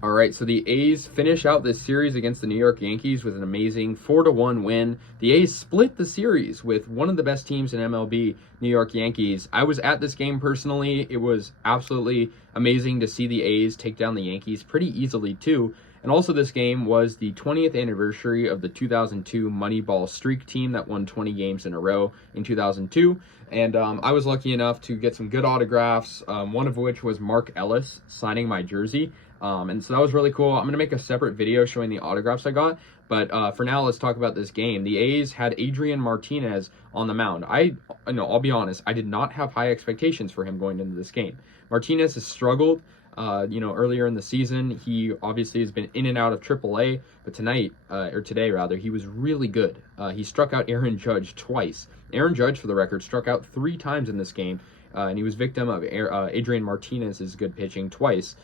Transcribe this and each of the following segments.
All right, so the A's finish out this series against the New York Yankees with an amazing 4-1 win. The A's split the series with one of the best teams in MLB, New York Yankees. I was at this game personally. It was absolutely amazing to see the A's take down the Yankees pretty easily too. And also this game was the 20th anniversary of the 2002 Moneyball Streak team that won 20 games in a row in 2002. And I was lucky enough to get some good autographs, one of which was Mark Ellis signing my jersey. And so that was really cool. I'm going to make a separate video showing the autographs I got. But for now, let's talk about this game. The A's had Adrian Martinez on the mound. I'll be honest, I did not have high expectations for him going into this game. Martinez has struggled, earlier in the season. He obviously has been in and out of AAA, but today rather, he was really good. He struck out Aaron Judge twice. Aaron Judge, for the record, struck out 3 times in this game, and he was victim of Adrian Martinez's good pitching twice.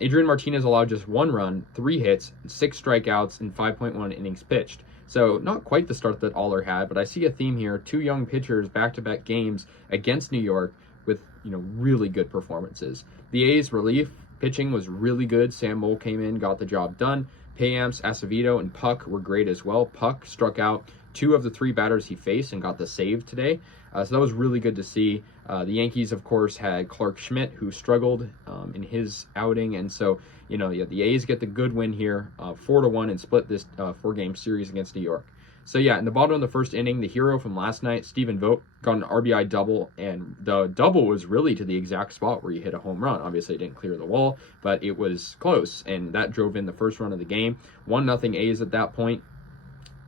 Adrian Martinez allowed just 1 run, 3 hits, 6 strikeouts, and 5.1 innings pitched. So not quite the start that Aller had, but I see a theme here. 2 young pitchers back-to-back games against New York with, really good performances. The A's relief pitching was really good. Sam Moll came in, got the job done. Payamps, Acevedo, and Puck were great as well. Puck struck out 2 of the 3 batters he faced and got the save today. So that was really good to see. The Yankees, of course, had Clark Schmidt, who struggled in his outing. And so, the A's get the good win here, 4-1, and split this 4-game series against New York. So, in the bottom of the first inning, the hero from last night, Stephen Vogt, got an RBI double. And the double was really to the exact spot where he hit a home run. Obviously, it didn't clear the wall, but it was close. And that drove in the first run of the game. 1-0 A's at that point,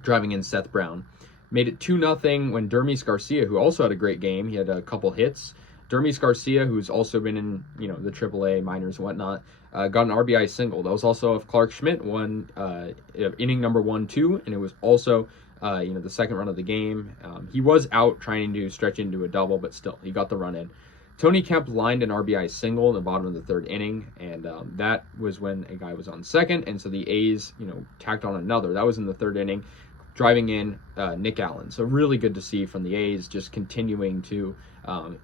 driving in Seth Brown. Made it 2-0 when Dermis Garcia, who also had a great game, he had a couple hits. Dermis Garcia, who's also been in, the AAA minors and whatnot, got an RBI single. That was also of Clark Schmidt, inning number 1-2, and it was also, the second run of the game. He was out trying to stretch into a double, but still, he got the run in. Tony Kemp lined an RBI single in the bottom of the 3rd inning, and that was when a guy was on second, and so the A's, tacked on another. That was in the 3rd inning, driving in Nick Allen. So really good to see from the A's, just continuing to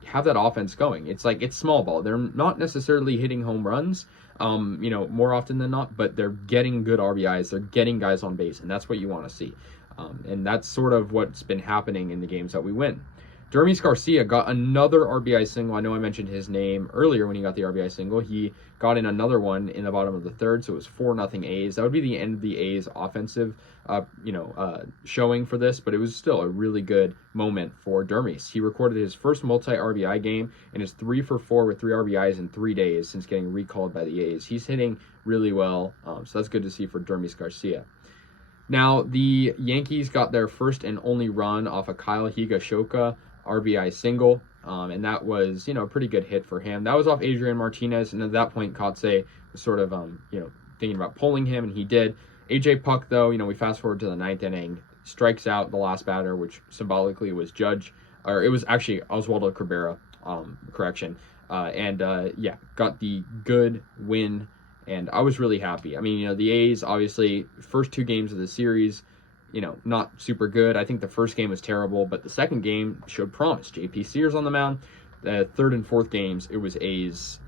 have that offense going. It's small ball. They're not necessarily hitting home runs, more often than not, but they're getting good RBIs. They're getting guys on base, and that's what you want to see. And that's sort of what's been happening in the games that we win. Dermis Garcia got another RBI single. I know I mentioned his name earlier when he got the RBI single. He got in another one in the bottom of the 3rd, so it was 4-0 A's. That would be the end of the A's offensive, showing for this, but it was still a really good moment for Dermis. He recorded his first multi-RBI game and is 3 for 4 with 3 RBIs in 3 days since getting recalled by the A's. He's hitting really well, so that's good to see for Dermis Garcia. Now, the Yankees got their first and only run off a Kyle Higashioka RBI single, and that was, a pretty good hit for him. That was off Adrian Martinez, and at that point, Kotze was sort of, thinking about pulling him, and he did. AJ Puck, though, we fast forward to the 9th inning, strikes out the last batter, which symbolically was it was actually Oswaldo Cabrera, got the good win, and I was really happy. I mean, the A's, obviously, first 2 games of the series, not super good. I think the first game was terrible, but the second game showed promise. JP Sears on the mound. The 3rd and 4th games, it was A's,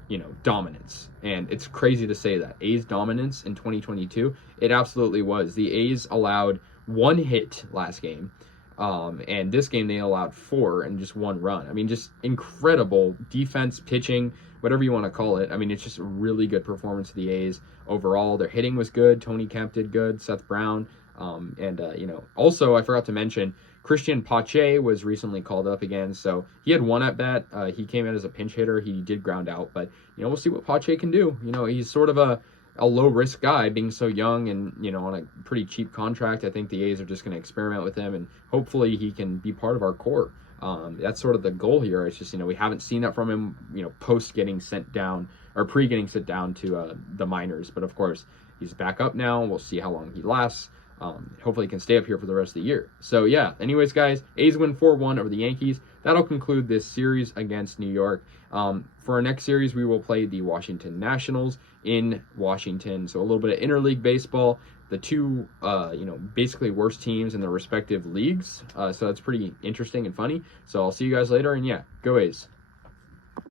dominance. And it's crazy to say that. A's dominance in 2022, it absolutely was. The A's allowed 1 hit last game, and this game they allowed 4 and just 1 run. I mean, just incredible defense, pitching, whatever you want to call it. I mean, it's just a really good performance of the A's overall. Their hitting was good. Tony Kemp did good. Seth Brown. Also, I forgot to mention, Christian Pache was recently called up again, so he had 1 at bat. He came in as a pinch hitter. He did ground out, but, we'll see what Pache can do. He's sort of a low-risk guy, being so young and, on a pretty cheap contract. I think the A's are just going to experiment with him, and hopefully he can be part of our core. That's sort of the goal here. It's just, we haven't seen that from him, post getting sent down, or pre getting sent down to the minors. But, of course, he's back up now. We'll see how long he lasts. Hopefully he can stay up here for the rest of the year. So, anyways, guys, A's win 4-1 over the Yankees. That'll conclude this series against New York. For our next series, we will play the Washington Nationals in Washington. So a little bit of interleague baseball. The 2, basically worst teams in their respective leagues. So that's pretty interesting and funny. So I'll see you guys later, and go A's.